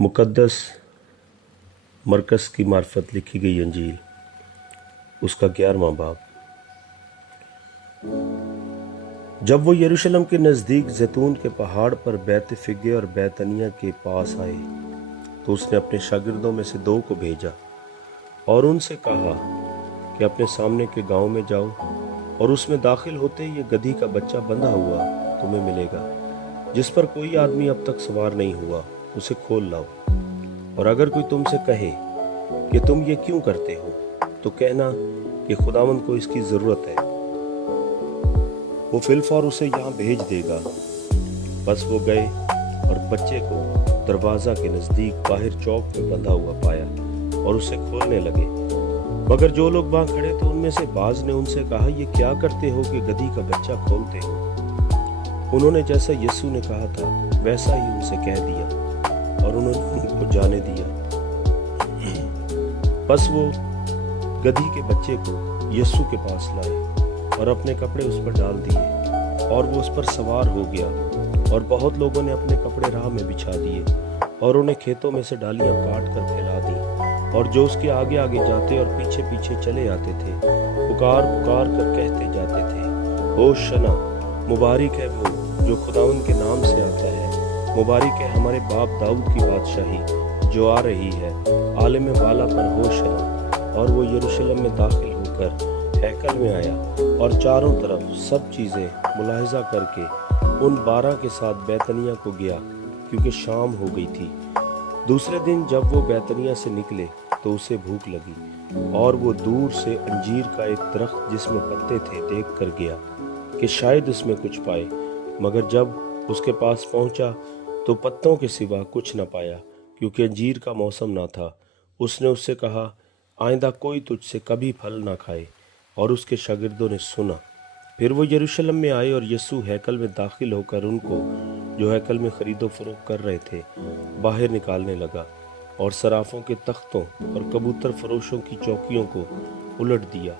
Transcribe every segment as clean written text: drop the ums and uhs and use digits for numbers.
मुक़द्दस मरकज़ की मार्फत लिखी गई अंजील, उसका 11वां बाब। जब वो यरूशलेम के नज़दीक जैतून के पहाड़ पर बैतफगे और बैतनिया के पास आए तो उसने अपने शागिर्दों में से 2 को भेजा और उनसे कहा कि अपने सामने के गांव में जाओ और उसमें दाखिल होते ही ये गधी का बच्चा बंधा हुआ तुम्हें मिलेगा, जिस पर कोई आदमी अब तक सवार नहीं हुआ, उसे खोल लाओ। और अगर कोई तुमसे कहे कि तुम ये क्यों करते हो, तो कहना कि खुदावंद को इसकी ज़रूरत है, वो फिलफौर उसे यहाँ भेज देगा। बस वो गए और बच्चे को दरवाज़ा के नज़दीक बाहर चौक में बंधा हुआ पाया और उसे खोलने लगे। मगर जो लोग वहाँ खड़े थे उनमें से बाज ने उनसे कहा, ये क्या करते हो कि गधी का बच्चा खोलते हो? उन्होंने जैसा यीशु ने कहा था वैसा ही उनसे कह दिया और उन्होंने उनको जाने दिया। बस वो गधी के बच्चे को यीशु के पास लाए और अपने कपड़े उस पर डाल दिए और वो उस पर सवार हो गया। और बहुत लोगों ने अपने कपड़े राह में बिछा दिए और उन्हें खेतों में से डालियां काट कर फैला दी। और जो उसके आगे आगे जाते और पीछे पीछे चले आते थे, पुकार पुकार कर कहते जाते थे, होशना, मुबारक है वो जो खुदावंद के नाम से आता है, मुबारक है हमारे बाप दाऊद की बादशाही जो आ रही है, आलम वाला पर होशना। और वो यरूशलेम में दाखिल होकर हैकल में आया और चारों तरफ सब चीज़ें मुलाहिजा करके उन 12 के साथ बैतनिया को गया, क्योंकि शाम हो गई थी। दूसरे दिन जब वो बैतनिया से निकले तो उसे भूख लगी और वो दूर से अंजीर का एक दरख्त जिसमें पत्ते थे देख कर गया कि शायद उसमें कुछ पाए। मगर जब उसके पास पहुंचा तो पत्तों के सिवा कुछ न पाया, क्योंकि अंजीर का मौसम ना था। उसने उससे कहा, आइंदा कोई तुझसे कभी फल ना खाए। और उसके शागिर्दों ने सुना। फिर वो यरूशलेम में आए और यीशु हैकल में दाखिल होकर उनको, जो हैकल में खरीदो फरोख्त कर रहे थे, बाहर निकालने लगा और सराफों के तख्तों और कबूतर फरोशों की चौकियों को उलट दिया।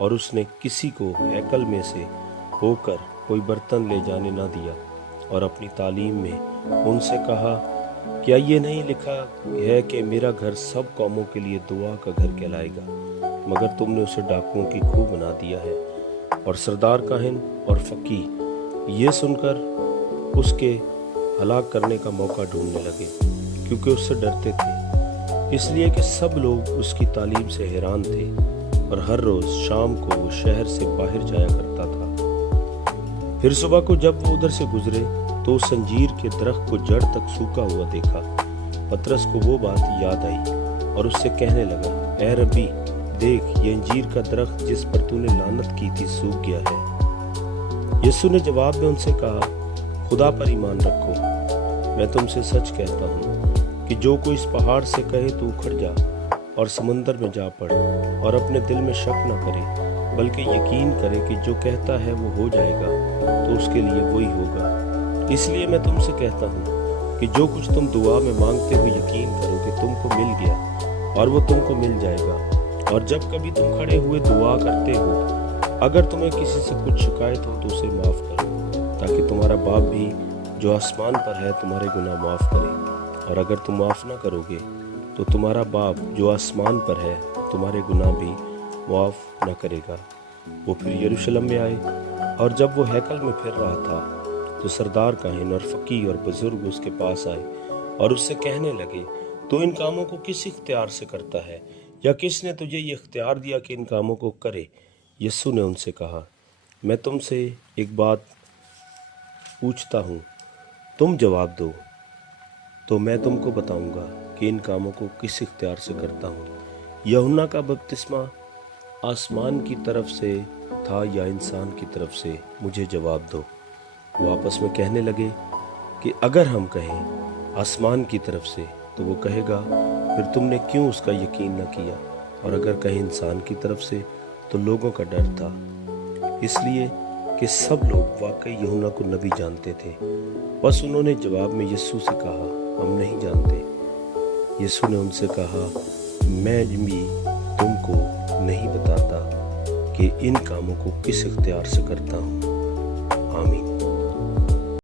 और उसने किसी को हैकल में से होकर कोई बर्तन ले जाने ना दिया। और अपनी तालीम में उनसे कहा, क्या ये नहीं लिखा है कि मेरा घर सब कौमों के लिए दुआ का घर कहलाएगा? मगर तुमने उसे डाकुओं की खूह बना दिया है। और सरदार काहिन और फकीह ये सुनकर उसके हलाक करने का मौका ढूंढने लगे, क्योंकि उससे डरते थे, इसलिए कि सब लोग उसकी तालीम से हैरान थे। और हर रोज शाम को वो शहर से बाहर जाया करता था। फिर सुबह को जब वो उधर से गुजरे तो उस अंजीर के दरख्त को जड़ तक सूखा हुआ देखा। पतरस को वो बात याद आई और उससे कहने लगा, ए रब्बी, देख, ये अंजीर का दरख्त जिस पर तूने लानत की थी सूख गया है। यीशु ने जवाब में उनसे कहा, खुदा पर ईमान रखो। मैं तुमसे सच कहता हूँ कि जो कोई इस पहाड़ से कहे तो उखड़ जा और समुंदर में जा पड़, और अपने दिल में शक न करे, बल्कि यकीन करे कि जो कहता है वो हो जाएगा, तो उसके लिए वही होगा। इसलिए मैं तुमसे कहता हूँ कि जो कुछ तुम दुआ में मांगते हो यकीन करो कि तुमको मिल गया और वो तुमको मिल जाएगा। और जब कभी तुम खड़े हुए दुआ करते हो, अगर तुम्हें किसी से कुछ शिकायत हो तो उसे माफ़ करो, ताकि तुम्हारा बाप भी जो आसमान पर है तुम्हारे गुनाह माफ़ करे। और अगर तुम माफ़ ना करोगे तो तुम्हारा बाप जो आसमान पर है तुम्हारे गुनाह भी माफ़ न करेगा। वो फिर यरूशलेम में आए और जब वो हैकल में फिर रहा था तो सरदार काहिन और फकीह और बुजुर्ग उसके पास आए और उससे कहने लगे, तू इन कामों को किस इख्तियार से करता है, या किसने तुझे ये इख्तियार दिया कि इन कामों को करे? यीशु ने उनसे कहा, मैं तुमसे एक बात पूछता हूँ, तुम जवाब दो, तो मैं तुमको बताऊंगा कि इन कामों को किस इख्तियार से करता हूँ। यूहन्ना का बपतिस्मा आसमान की तरफ से था या इंसान की तरफ से? मुझे जवाब दो। वो आपस में कहने लगे कि अगर हम कहें आसमान की तरफ से तो वो कहेगा, फिर तुमने क्यों उसका यकीन न किया? और अगर कहीं इंसान की तरफ से तो लोगों का डर था, इसलिए कि सब लोग वाकई यूहन्ना को नबी जानते थे। बस उन्होंने जवाब में यीशु से कहा, हम नहीं जानते। यीशु ने उनसे कहा, मैं भी तुमको नहीं बताता कि इन कामों को किस इख्तियार से करता हूँ। आमीन।